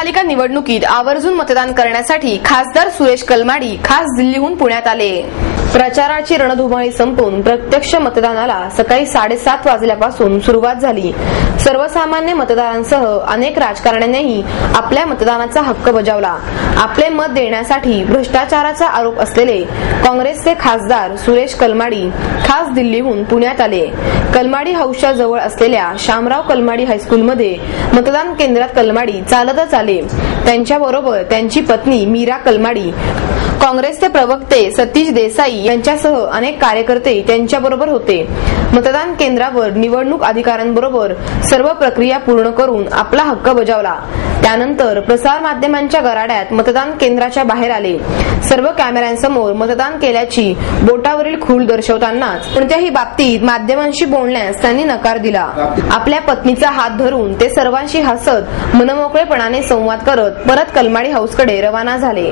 महापालिका निवडणुकीत आवर्जून मतदान करण्यासाठी खासदार सुरेश कलमाडी खास दिल्लीहून पुण्यात आले। प्रचाराची रणधुमाळी संपून प्रत्यक्ष मतदानाला सकाळी 7:30 वाजल्यापासून सुरुवात झाली। सर्वसामान्य मतदारांसह अनेक राजकारण्यांनीही आपल्या मतदानाचा हक्क बजावला। आपले मत देण्यासाठी भ्रष्टाचाराचा आरोप असलेले काँग्रेसचे खासदार सुरेश कलमाडी खास दिल्लीहून पुण्यात आले। कलमाडी हाऊसच्या जवळ असलेल्या शामराव कलमाडी हायस्कूलमध्ये मतदान केंद्रात कलमाडी चालतच आले। त्यांच्याबरोबर त्यांची पत्नी मीरा कलमाडी, काँग्रेसचे प्रवक्ते सतीश देसाई यांच्यासह अनेक कार्यकर्ते त्यांच्याबरोबर होते। मतदान केंद्रावर निवडणूक अधिकाऱ्यांबरोबर सर्व प्रक्रिया पूर्ण करून आपला हक्क बजावला। त्यानंतर प्रसार माध्यमांच्या गराड्यात मतदान केंद्राच्या बाहेर आले। सर्व कॅमेऱ्यांसमोर मतदान केल्याची बोटावरील खूळ दर्शवतानाच कोणत्याही बाबतीत माध्यमांशी बोलण्यास त्यांनी नकार दिला। आपल्या पत्नीचा हात धरून ते सर्वांशी हसत मनमोकळेपणाने संवाद करत परत कलमाडी हाऊसकडे रवाना झाले।